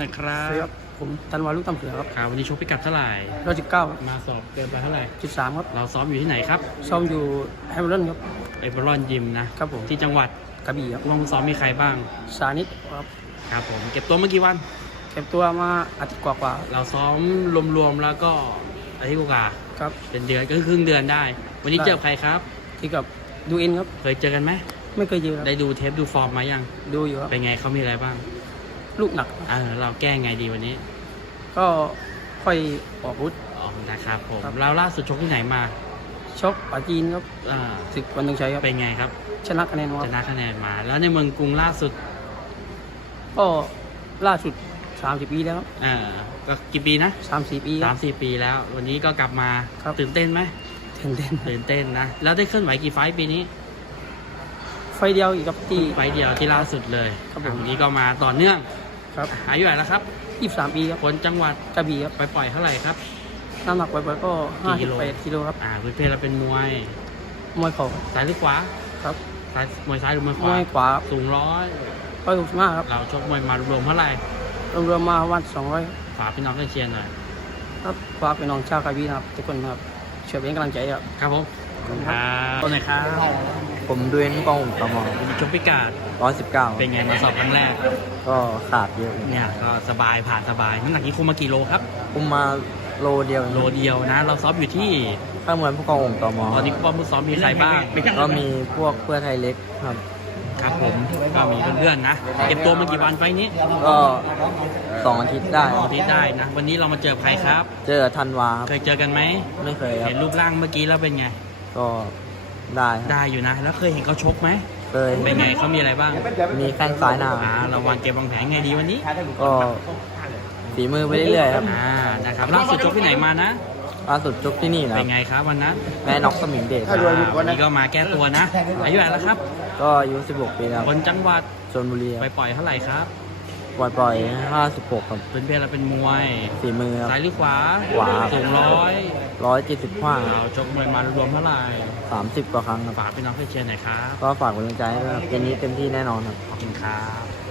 นะครับผมตันวาลูกตําเผือครับครัวันนี้ชกพิกัดเท่าไหร่ร้อยสิบเก้ามาสอบเกินไปเท่าไหร่จุดสามครับ เราซ้อมอยู่ที่ไหนครับซ้อมอยู่ไฮบอร์นครับไฮบอร์นยิมนะครับผมที่จังหวัดกระบี่ครับลองซ้อมมีใครบ้างสานิตครับ ครับผมเก็บตัวเมื่อกี่วัน เก็บตัวมาอาทิตย์กว่าๆเราซ้อมรวมๆแล้วก็อาทิตย์กว่าครับเป็นเดือนก็ครึ่งเดือนได้ วันนี้เจอใครครับที่กับดูอินครับเคยเจอกันไหมไม่เคยเจอได้ดูเทปดูฟอร์มมายัง ดูอยู่ครับเป็นไงเขามีอะไรบ้างลูกหนักเออเราแก้งไงดีวันนี้ ก็ค่อยออกรุ่นนะครับผมรบเราล่าสุดชกที่ไหนมา ชกปาจีนครับสิบวันต้องใช้ครับเป็นไงครับ ชนะคะแนนมาชนะคะแนนมา แล้วในเมืองกรุงล่าสุด ก็ล่าสุดสามสิบปีแล้ว อ่า ก็กี่ปีนะสามสี่ปี สามสี่ปีแล้ว วันนี้ก็กลับมาครับตื่นเต้นไหมตื่นเต้นตื่นเต้นนะ แล้วได้เคลื่อนไหวกี่ไฟปีนี้ ไฟเดียวอีกครับที่ไฟเดียวที่ล่าสุดเลย ครับผมนี้ก็มาต่อเนื่องครับหายอยู่ไหนแล้วครับ 23ปีครับ ผลจังหวัดกระบี่ครับไปปล่อยเท่าไหร่ครับ น้ำหนักไปก็5กิโลไปกิโลครับ อ่าคุณเพลเราเป็นมวย มวยเข่าสายหรือขวา ครับสายมวยซ้ายหรือมวยขวา มวยขวาสูงร้อยร้อยหกสิบห้าครับ เราชกมวยมารวมเท่าไหร่ รวมมาวันสองร้อยขวาพี่น้องได้เชียร์หน่อย ครับ ฝากพี่น้องชาวกระบี่ครับทุกคนครับ เชื่อเป็นกำลังใจครับครับผมขอบคุณรับต้นไหครับผมดู้เอ็นกองตมอชุดพิการ119เป็นไงมาสอบครั้งแรก ก็ขาดเยอะเนี่ยก็สบายผ่านสบายน้ำหนักที่คุมมากี่โลครับคุมมาโลเดียวโลเดียวนะ เราซ้อมอยู่ที่ข้าเหมือนผู้กององตมอตอนนี้ความซ้อมมีใครบ้าง ก็มีพวกเพื่อไทยเล็กครับ ครับผม ก็มีเพื่อนๆนะ เก็บตัวมากี่วันไฟนี้ ก็สองอาทิตย์ได้สองอาทิตย์ได้นะ วันนี้เรามาเจอใครครับ เจอธันวาเคยเจอกันไหมไม่เคยเห็นรูปร่างเมื่อกี้แล้วเป็นไง ก็ได้ได้อยู่นะ แล้วเคยเห็นเขาชกไหมเคยเป็นไงเขามีอะไรบ้าง มีแข้งซายหนาเราวางเกมวางแผนไงดีวันนี้ก็ฝีมือไปเรื่อยครับนะครับ ล่าสุดชกที่ไหนมานะ ล่าสุดชกที่นี่นะเป็นไงครับ วันนั้น แม่น็อกสมิงเดชครับนี้ก็มาแก้ตัวนะ อายุอะไรครับ ก็อายุ 16 ปีครับคนจังหวัดชนบุรีไปปล่อยเท่าไหร่ครับ ปล่อยปล่อยหกครับเป็นเพื่อนเราเป็นมวย สี่มือซ้ายหรือขวาขวาสูงร้อยร้อยเจ็ดสิบห้าจบมวยมารวมเท่าไหร่สามสิบกว่าครั้งฝากพี่น้องเพื่อนเชียร์หน่อยครับ ก็ฝากกำลังใจครับเกมนี้เต็มที่แน่นอนครับ ขอบคุณครับ